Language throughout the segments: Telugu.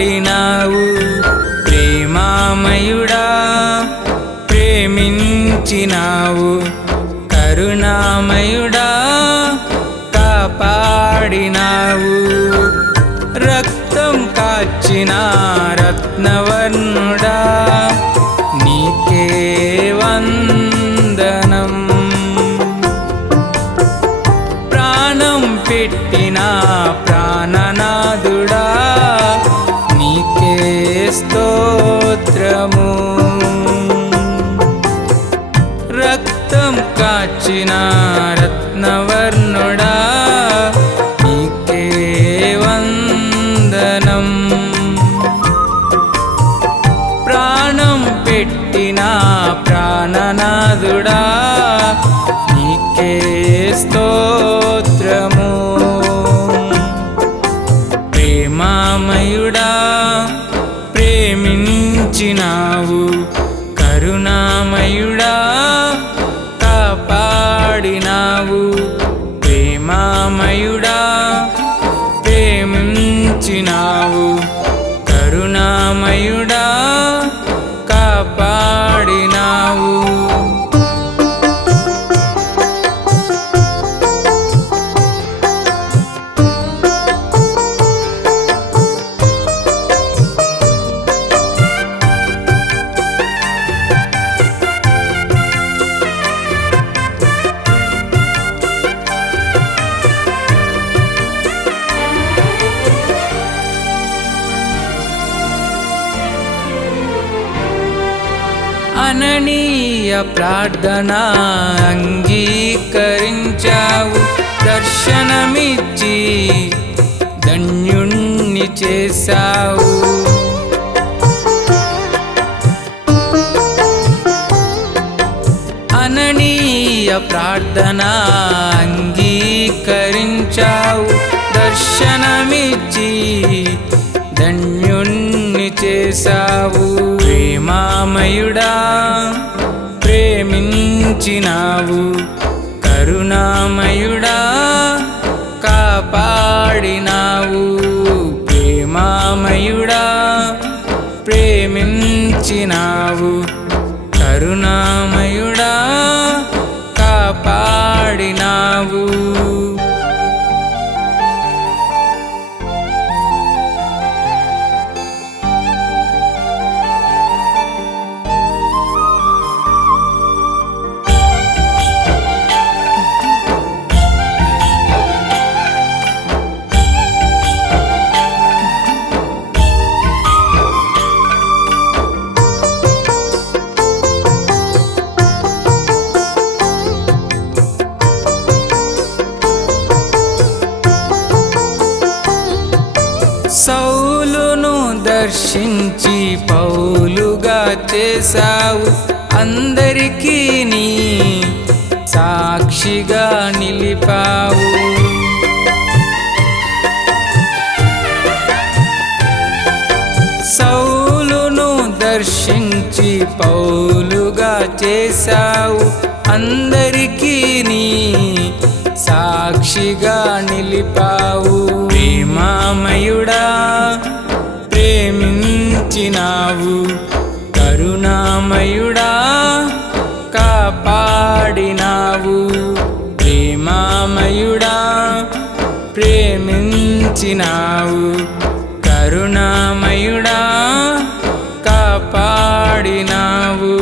కాపాడినావు ప్రేమామయుడా ప్రేమించినావు కరుణామయుడా కాపాడినావు రక్తం కాచిన రత్నవర్ణుడా నీకే వందనం ప్రాణం పెట్టిన ప్రాణనాథుడా నీకే స్తోత్రము రక్తం కాచిన రత్నవర్ణుడా నీకే వందనం ప్రాణం పెట్టిన ప్రాణనాథుడా నీకే స్తోత్రము ప్రేమామయుడా ప్రేమించినావు కరుణామయుడా కాపాడినావు ప్రేమామయుడా ప్రేమించినావు కరుణామయుడా కాపాడినావు అననీయ ప్రార్థన అంగీకరించావు దర్శనమిచ్చి ధన్యుణ్ణి చేశావు అననీయ ప్రార్థన అంగీకరించావు దర్శనమిచ్చి ధన్యుణ్ణి చేశావు ప్రేమామయుడా ప్రేమించినావు కరుణామయుడా కాపాడినావు ప్రేమామయుడా ప్రేమించినావు కరుణామయుడా కాపాడినావు సౌలును దర్శించి పౌలుగా చేశావు అందరికీ నీ సాక్షిగా నిలిపావు సౌలును దర్శించి పౌలుగా చేశావు అందరికీ నీ సాక్షిగా నిలిపావు ప్రేమామయుడా ప్రేమించినావు కరుణామయుడా కాపాడినావు ప్రేమామయుడా ప్రేమించినావు కరుణామయుడా కాపాడినావు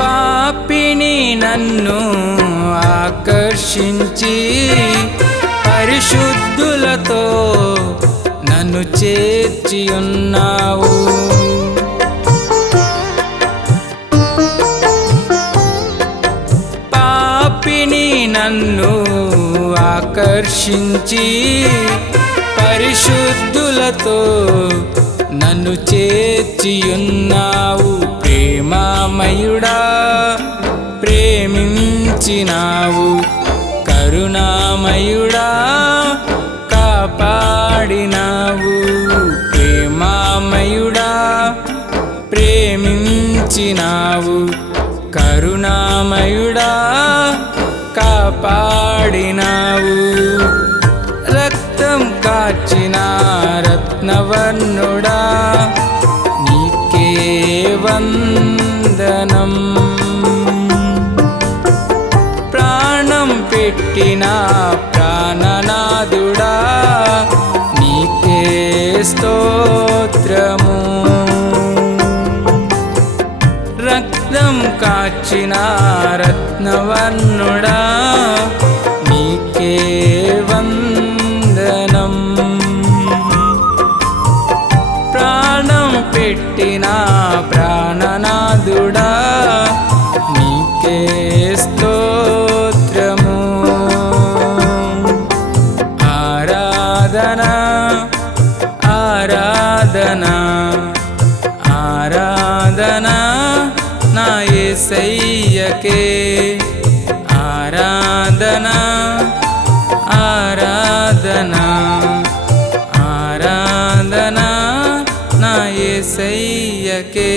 పాపిని నన్ను ఆకర్షించి పరిశుద్ధులతో నన్ను చేర్చి ఉన్నావు పాపిని నన్ను ఆకర్షించి పరిశుద్ధులతో నన్ను చేర్చియున్నావు. ప్రేమామయుడా ప్రేమించినావు, కరుణామయుడా కాపాడినావు. ప్రేమామయుడా ప్రేమించినావు, కరుణామయుడా కాపాడినావు. రక్తం కాచిన రత్నవర్ణుడా నీకే వందనం. ప్రాణం పెట్టిన ప్రాణనాథుడా నీకే స్తోత్రము. రక్తం కాచిన రత్నవర్ణుడా నీకే వందనం. ప్రాణం పెట్టిన ప్రాణనాథుడా నీకే స్తోత్రము. ఆరాధనా ఆరాధనా ఆరాధనా నా యేసయ్యకే. ఆరాధనా ఆరాధనా ఆరాధనా నా యేసయ్యకే.